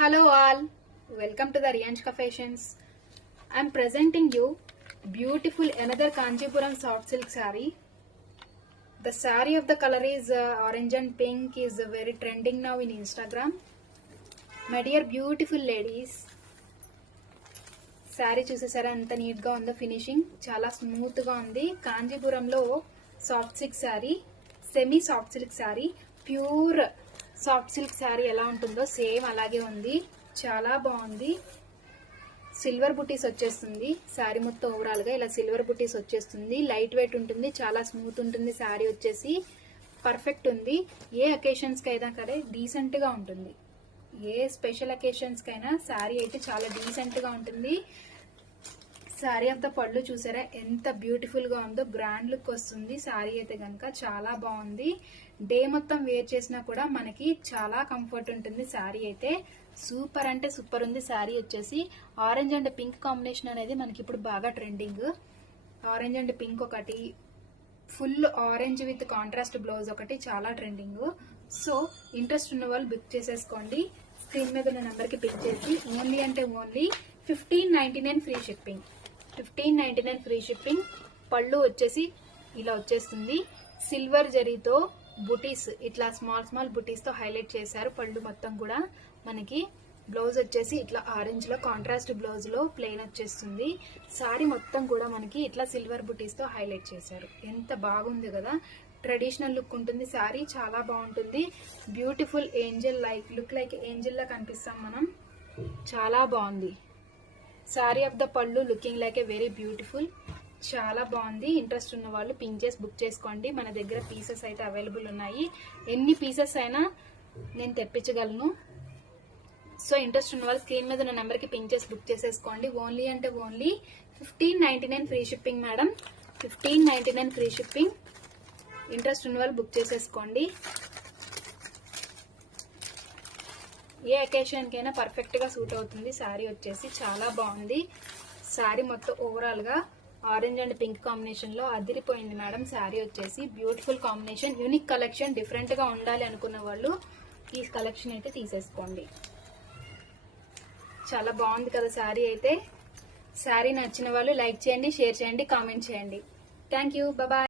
Hello all, welcome to the Riyanshka Fashions. I am presenting you beautiful another Kanchipuram soft silk saree. The saree of the color is orange and pink is very trending now in Instagram. My dear beautiful ladies, sari చూసేసారా ఎంత నీట్గా ఉందో, finishing చాలా స్మూత్గా ఉంది. కాంచీపురంలో soft silk sari, semi soft silk sari, pure soft silk sari ఎలా ఉంటుందో same అలాగే ఉంది. చాలా బాగుంది. సిల్వర్ బుటీస్ వచ్చేస్తుంది శారీ మొత్తం. ఓవరాల్గా ఇలా సిల్వర్ బుటీస్ వచ్చేస్తుంది. లైట్ వెయిట్ ఉంటుంది, చాలా స్మూత్ ఉంటుంది. శారీ వచ్చేసి పర్ఫెక్ట్ ఉంది. ఏ అకేషన్స్కి అయినా సరే డీసెంట్గా ఉంటుంది. ఏ స్పెషల్ అకేషన్స్కి అయినా శారీ అయితే చాలా డీసెంట్గా ఉంటుంది. శారీ ఆఫ్ ద పళ్ళు చూసారా ఎంత బ్యూటిఫుల్గా ఉందో, గ్రాండ్ లుక్ వస్తుంది. శారీ అయితే కనుక చాలా బాగుంది. డే మొత్తం వేర్ చేసినా కూడా మనకి చాలా కంఫర్ట్ ఉంటుంది. శారీ అయితే సూపర్ అంటే సూపర్ ఉంది. శారీ వచ్చేసి ఆరెంజ్ అండ్ పింక్ కాంబినేషన్ అనేది మనకి ఇప్పుడు బాగా ట్రెండింగ్. ఆరెంజ్ అండ్ పింక్ ఒకటి, full orange with contrast blouse ఒకటి చాలా ట్రెండింగ్. సో ఇంట్రెస్ట్ ఉన్న వాళ్ళు బుక్ చేసేసుకోండి. స్క్రీన్ మీద ఉన్న నెంబర్కి పిక్ చేసి ఓన్లీ అంటే only 1599 free shipping. 1599 free shipping. పళ్ళు వచ్చేసి ఇలా వచ్చేస్తుంది. సిల్వర్ జరీతో బుటీస్, ఇట్లా స్మాల్ బుటీస్ తో హైలైట్ చేశారు పళ్ళు మొత్తం కూడా. మనకి బ్లౌజ్ వచ్చేసి ఇట్లా ఆరెంజ్ లో కాంట్రాస్ట్ బ్లౌజ్ లో ప్లెయిన్ వచ్చేస్తుంది. సారీ మొత్తం కూడా మనకి ఇట్లా సిల్వర్ బుటీస్ తో హైలైట్ చేశారు. ఎంత బాగుంది కదా, ట్రెడిషనల్ లుక్ ఉంటుంది. సారీ చాలా బాగుంటుంది. Beautiful angel look like angel లా కనిపిస్తాం మనం. చాలా బాగుంది. Sari of the pallu looking like a very beautiful. చాలా బాగుంది. ఇంట్రెస్ట్ ఉన్న వాళ్ళు పింక్ చేసి బుక్ చేసుకోండి. మన దగ్గర పీసెస్ అయితే అవైలబుల్ ఉన్నాయి. ఎన్ని పీసెస్ అయినా నేను తెప్పించగలను. సో ఇంట్రెస్ట్ ఉన్న వాళ్ళు స్క్రీన్ మీద ఉన్న నెంబర్కి పింక్ చేసి బుక్ చేసేసుకోండి. ఓన్లీ అంటే only 1599 free shipping madam. 1599 free shipping. Interest ఉన్న వాళ్ళు బుక్ చేసేసుకోండి. ఏ అకేషన్కైనా పర్ఫెక్ట్గా సూట్ అవుతుంది. శారీ వచ్చేసి చాలా బాగుంది. శారీ మొత్తం ఓవరాల్గా ఆరెంజ్ అండ్ పింక్ కాంబినేషన్లో అదిరిపోయింది మేడం. శారీ వచ్చేసి బ్యూటిఫుల్ కాంబినేషన్, యూనిక్ కలెక్షన్. డిఫరెంట్గా ఉండాలి అనుకున్న వాళ్ళు ఈ కలెక్షన్ అయితే తీసేసుకోండి. చాలా బాగుంది కదా శారీ అయితే. శారీ నచ్చిన వాళ్ళు లైక్ చేయండి, షేర్ చేయండి, కామెంట్ చేయండి. Thank you, bye.